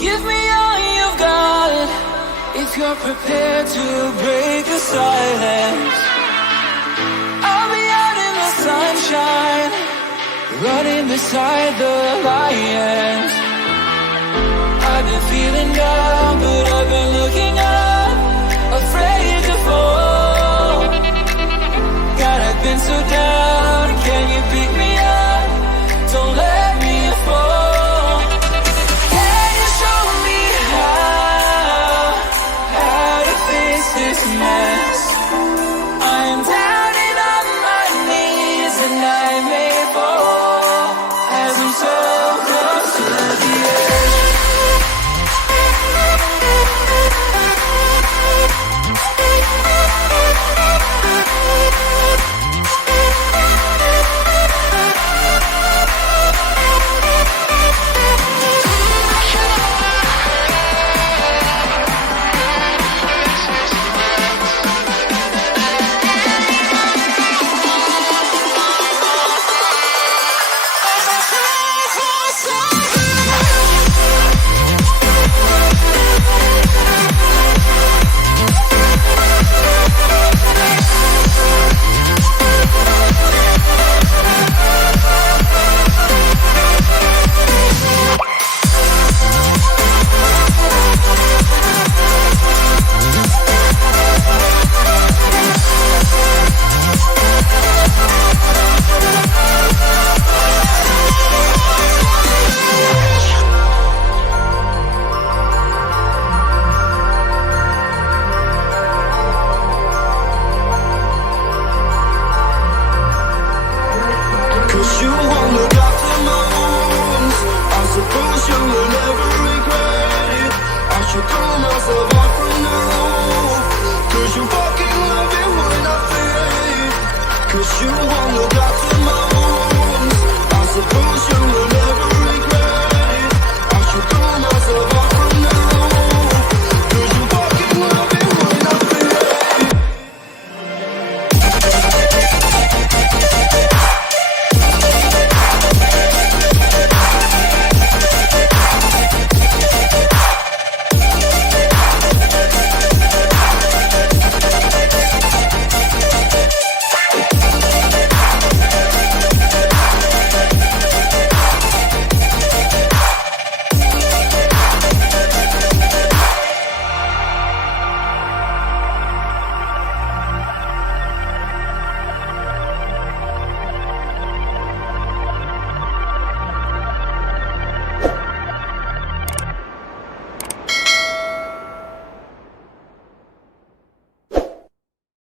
Give me all you've got if you're prepared to break the silence. I'll be out in the sunshine, running beside the lions. I've been feeling down, but I've been looking up, afraid to fall. God, I've been so down, can you pick me up? Don't let me fall. Can you show me how to face this mess? I'm down and on my knees and I may fall as I'm so close to the edge. Cause you wanna drop the moons, I suppose you will never regret it. I should throw myself out from the roof, cause you fucking love it when I feel it. Cause you wanna